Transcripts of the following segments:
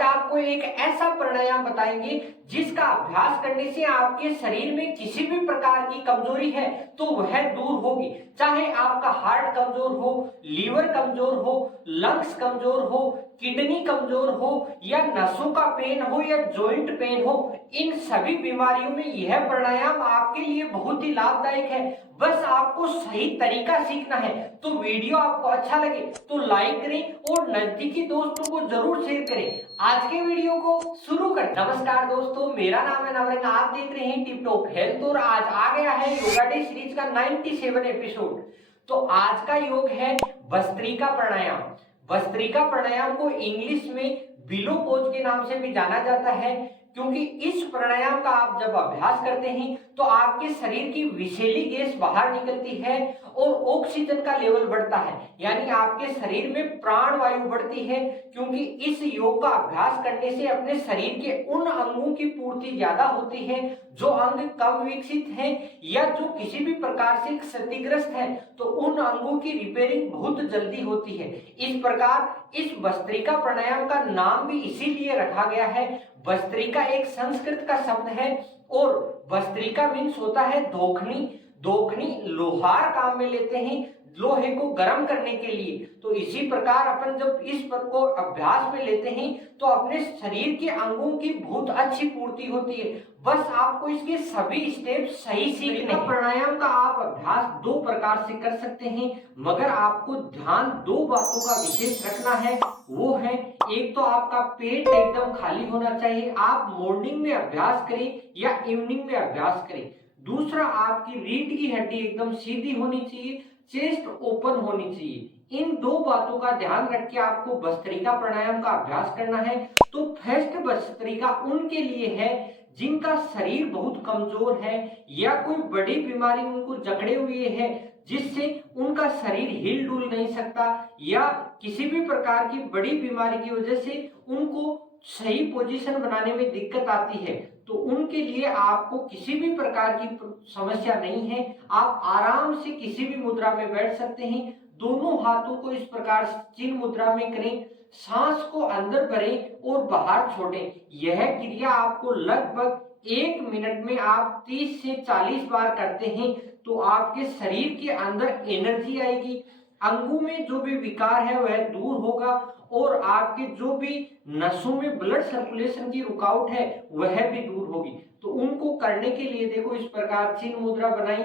आज आपको एक ऐसा प्राणायाम बताएंगे जिसका अभ्यास करने से आपके शरीर में किसी भी प्रकार की कमजोरी है तो वह दूर होगी। चाहे आपका हार्ट कमजोर हो, लीवर कमजोर हो, लंग्स कमजोर हो, किडनी कमजोर हो या नसों का पेन हो या जॉइंट पेन हो, इन सभी बीमारियों में यह प्राणायाम आपके लिए बहुत ही लाभदायक है। बस आपको सही तरीका सीखना है। तो वीडियो आपको अच्छा लगे तो लाइक करें और नजदीकी दोस्तों को जरूर शेयर करें। आज के वीडियो को शुरू करें। नमस्कार दोस्तों, मेरा नाम है नवरंग, आप देख रहे हैं टिप टॉप हेल्थ और आज आ गया है योगा डे सीरीज का 97 एपिसोड। तो आज का योग है भस्त्रिका प्राणायाम। भस्त्रिका प्राणायाम को इंग्लिश में बिलो पोज के नाम से भी जाना जाता है, क्योंकि इस प्राणायाम का आप जब अभ्यास करते हैं तो आपके शरीर की विषैली गैस बाहर निकलती है और ऑक्सीजन का लेवल बढ़ता है, यानी आपके शरीर में प्राण वायु बढ़ती है। क्योंकि इस योग का अभ्यास करने से अपने शरीर के उन अंगों की पूर्ति ज्यादा होती है जो अंग कम विकसित हैं या जो किसी भी प्रकार से क्षतिग्रस्त हैं, तो उन अंगों की रिपेयरिंग बहुत जल्दी होती है। इस प्रकार इस भस्त्रिका प्राणायाम का नाम भी इसीलिए रखा गया है। भस्त्रिका एक संस्कृत का शब्द है और भस्त्रिका मीन्स होता है धोखनी। धोखनी लोहार काम में लेते हैं लोहे को गर्म करने के लिए। तो इसी प्रकार अपन जब इस पद को अभ्यास में लेते हैं तो अपने शरीर के अंगों की बहुत अच्छी पूर्ति होती है। बस आपको इसके सभी स्टेप सही सीखने हैं। प्राणायाम का आप अभ्यास दो प्रकार से कर सकते हैं, मगर आपको ध्यान दो बातों का विशेष रखना है। वो है, एक तो आपका पेट एकदम खाली होना चाहिए, आप मॉर्निंग में अभ्यास करें या इवनिंग में अभ्यास करें। दूसरा, आपकी रीढ़ की हड्डी एकदम सीधी होनी चाहिए, चेस्ट ओपन होनी चाहिए। इन दो बातों का ध्यान रख के आपको भस्त्रिका प्राणायाम का अभ्यास करना है। तो फर्स्ट भस्त्रिका उनके लिए है जिनका शरीर बहुत कमजोर है या कोई बड़ी बीमारी उनको जकड़े हुए है जिससे उनका शरीर हिल डुल नहीं सकता या किसी भी प्रकार की बड़ी बीमारी की वजह से उनको सही पोजीशन बनाने में दिक्कत आती है। तो उनके लिए आपको किसी भी प्रकार की समस्या नहीं है, आप आराम से किसी भी मुद्रा में बैठ सकते हैं। दोनों हाथों को इस प्रकार चिन्ह मुद्रा में करें, सांस को अंदर भरें और बाहर छोड़ें। यह क्रिया आपको लगभग 1 मिनट में आप 30 से 40 बार करते हैं तो आपके शरीर के अंदर एनर्जी आएगी, अंगों में जो भी विकार है वह दूर होगा और आपके जो भी नसों में ब्लड सर्कुलेशन की रुकावट है वह भी दूर होगी। तो उनको करने के लिए देखो इस प्रकार चिन्ह मुद्रा बनाई,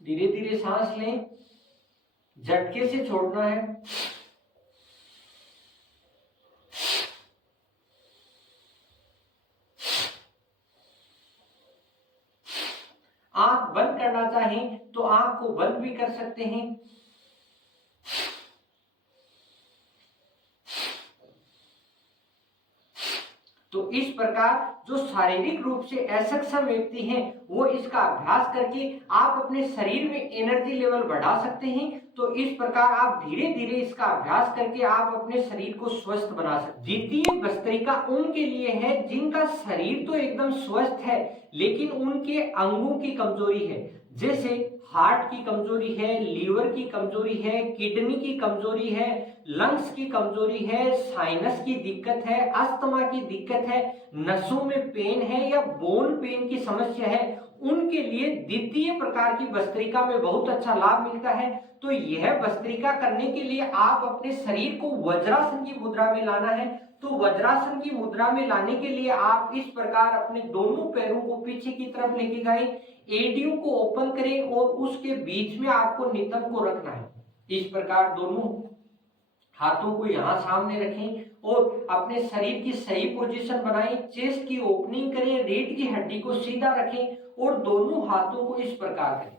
धीरे धीरे सांस लें, झटके से छोड़ना है। आंख बंद करना चाहें तो आंख को बंद भी कर सकते हैं। तो इस प्रकार जो शारीरिक रूप से असक्षम व्यक्ति हैं वो इसका अभ्यास करके आप अपने शरीर में एनर्जी लेवल बढ़ा सकते हैं। तो इस प्रकार आप धीरे धीरे इसका अभ्यास करके आप अपने शरीर को स्वस्थ बना सकते हैं। द्वितीय भस्त्रिका उनके लिए है जिनका शरीर तो एकदम स्वस्थ है लेकिन उनके अंगों की कमजोरी है, जैसे हार्ट की कमजोरी है, लीवर की कमजोरी है, किडनी की कमजोरी है, लंग्स की कमजोरी है, साइनस की दिक्कत है, अस्थमा की दिक्कत है, नसों में पेन है या बोन पेन की समस्या है। उनके लिए द्वितीय प्रकार की भस्त्रिका में बहुत अच्छा लाभ मिलता है। तो यह भस्त्रिका करने के लिए आप अपने शरीर को वज्रासन की मुद्रा में लाना है। तो वज्रासन की मुद्रा में लाने के लिए आप इस प्रकार अपने दोनों पैरों को पीछे की तरफ लेके जाएं, एडियो को ओपन करें और उसके बीच में आपको नितंब को रखना है। इस प्रकार दोनों हाथों को यहाँ सामने रखें और अपने शरीर की सही पोजीशन बनाएं, चेस्ट की ओपनिंग करें, रीढ़ की हड्डी को सीधा रखें और दोनों हाथों को इस प्रकार करें।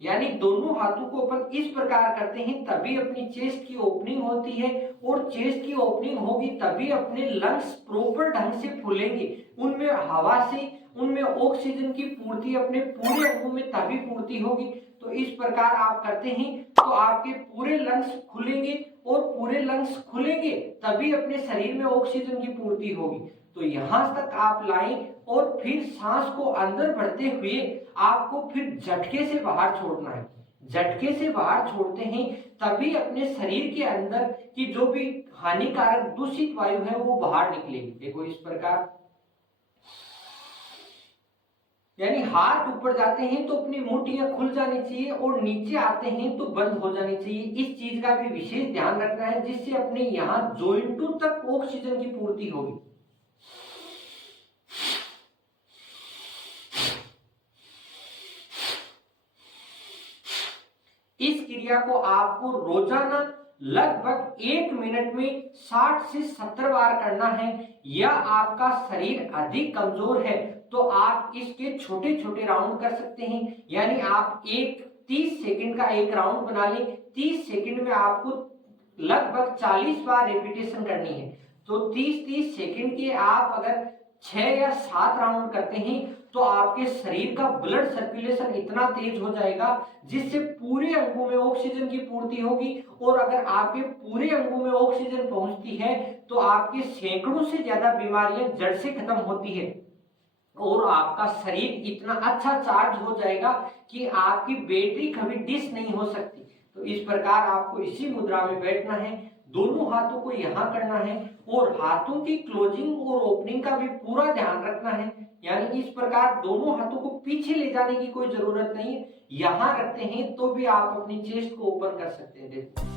यानी दोनों हाथों को अपन इस प्रकार करते हैं तभी अपनी चेस्ट की ओपनिंग होती है और चेस्ट की ओपनिंग होगी तभी अपने लंग्स प्रॉपर ढंग से फूलेंगे, उनमें हवा से उनमें ऑक्सीजन की पूर्ति अपने पूरे अंगों में तभी पूर्ति होगी। तो इस प्रकार आप करते हैं तो आपके पूरे लंग्स खुलेंगे और पूरे लंग्स खुलेंगे तभी अपने शरीर में ऑक्सीजन की पूर्ति होगी। तो यहां तक आप लाएं और फिर सांस को अंदर भरते हुए आपको फिर झटके से बाहर छोड़ना है। झटके से बाहर छोड़ते हैं तभी अपने शरीर के अंदर की जो भी हानिकारक दूषित वायु है वो बाहर निकलेगी। देखो इस प्रकार, यानी हाथ ऊपर जाते हैं तो अपनी मुट्ठियां खुल जानी चाहिए और नीचे आते हैं तो बंद हो जानी चाहिए। इस चीज का भी विशेष ध्यान रखना है जिससे अपने यहाँ जॉइंटों तक ऑक्सीजन की पूर्ति होगी। इस क्रिया को आपको रोजाना लगभग 1 मिनट में 60 से 70 बार करना है। या आपका शरीर अधिक कमजोर है तो आप इसके छोटे छोटे राउंड कर सकते हैं। यानी आप 30 सेकंड का एक राउंड बना लें, 30 सेकंड में आपको लगभग 40 बार रेपिटेशन करनी है। तो 30-30 सेकंड के आप अगर 6 या 7 राउंड करते हैं तो आपके शरीर का ब्लड सर्कुलेशन इतना तेज हो जाएगा जिससे पूरे अंगों में ऑक्सीजन की पूर्ति होगी। और अगर आपके पूरे अंगों में ऑक्सीजन पहुंचती है तो आपके सैकड़ों से ज्यादा बीमारियां जड़ से खत्म होती है और आपका शरीर इतना अच्छा चार्ज हो जाएगा कि आपकी बैटरी कभी डिस नहीं हो सकती। तो इस प्रकार आपको इसी मुद्रा में बैठना है, दोनों हाथों को यहाँ करना है और हाथों की क्लोजिंग और ओपनिंग का भी पूरा ध्यान रखना है। यानी इस प्रकार दोनों हाथों को पीछे ले जाने की कोई जरूरत नहीं है, यहाँ रखते हैं तो भी आप अपनी चेस्ट को ओपन कर सकते हैं। देखो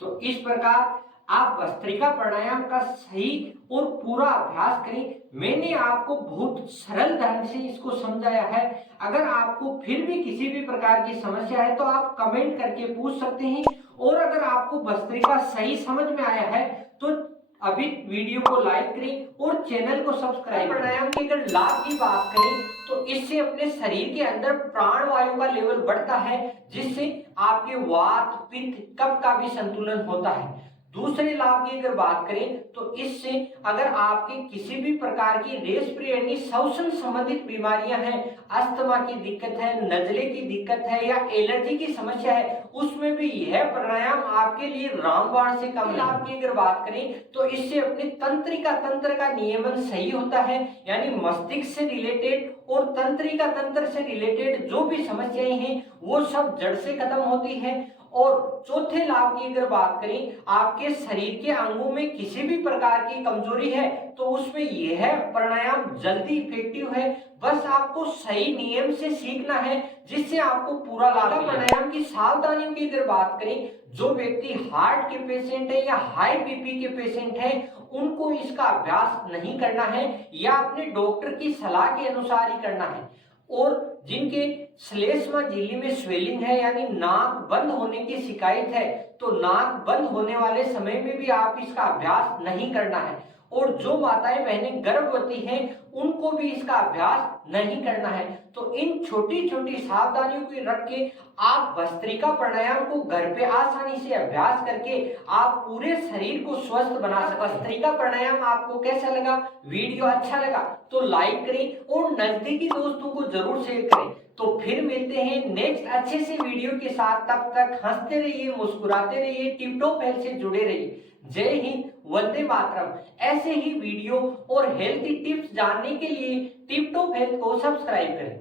तो इस प्रकार आप भस्त्रिका प्राणायाम का सही और पूरा अभ्यास करें। मैंने आपको बहुत सरल ढंग से इसको समझाया है। अगर आपको फिर भी किसी भी प्रकार की समस्या है तो आप कमेंट करके पूछ सकते हैं। और अगर आपको भस्त्रिका सही समझ में आया है तो अभी वीडियो को लाइक करें और चैनल को सब्सक्राइब। प्राणायाम के अगर लाभ की बात करें तो इससे अपने शरीर के अंदर प्राण वायु का लेवल बढ़ता है जिससे आपके वात पित्त कफ का भी संतुलन होता है। दूसरे लाभ की अगर बात करें तो इससे अगर आपके किसी भी प्रकार की रेस्पिरेटरी श्वसन संबंधित बीमारियां हैं, अस्थमा की दिक्कत है, नजले की दिक्कत है या एलर्जी की समस्या है, उसमें भी यह प्राणायाम आपके लिए रामबाण से कम। लाभ की अगर बात करें तो इससे अपने तंत्रिका तंत्र का नियमन सही होता है। यानी मस्तिष्क से रिलेटेड और तंत्रिका तंत्र से रिलेटेड जो भी समस्याएं हैं वो सब जड़ से खत्म होती है। और चौथे लाभ की अगर बात करें, आपके शरीर के अंगों में किसी भी प्रकार की कमजोरी है तो उसमें यह प्राणायाम जल्दी इफेक्टिव है। बस आपको सही नियम से सीखना है जिससे आपको पूरा लाभ मिलेगा। प्राणायाम की सावधानियों की अगर बात करें, जो व्यक्ति हार्ट के पेशेंट है या हाई बीपी के पेशेंट है उनको इसका अभ्यास नहीं करना है या अपने डॉक्टर की सलाह के अनुसार ही करना है। और जिनके श्लेष्मा झिल्ली में स्वेलिंग है यानी नाक बंद होने की शिकायत है तो नाक बंद होने वाले समय में भी आप इसका अभ्यास नहीं करना है। और जो माताएं बहनें गर्भवती हैं उनको भी इसका अभ्यास नहीं करना है। तो इन छोटी छोटी सावधानियों को रख के आप भस्त्रिका प्राणायाम को घर पे आसानी से अभ्यास करके आप पूरे शरीर को स्वस्थ बना सकते हैं। भस्त्रिका प्राणायाम आपको कैसा लगा? वीडियो अच्छा लगा तो लाइक करें और नजदीकी दोस्तों को जरूर शेयर करें। तो फिर मिलते हैं नेक्स्ट अच्छे से वीडियो के साथ। तब तक हंसते रहिए, मुस्कुराते रहिए, टिप टॉप हेल्थ से जुड़े रहिए। जय हिंद, वंदे मातरम। ऐसे ही वीडियो और हेल्थी टिप्स जानने के लिए टिप टॉप हेल्थ को सब्सक्राइब करें।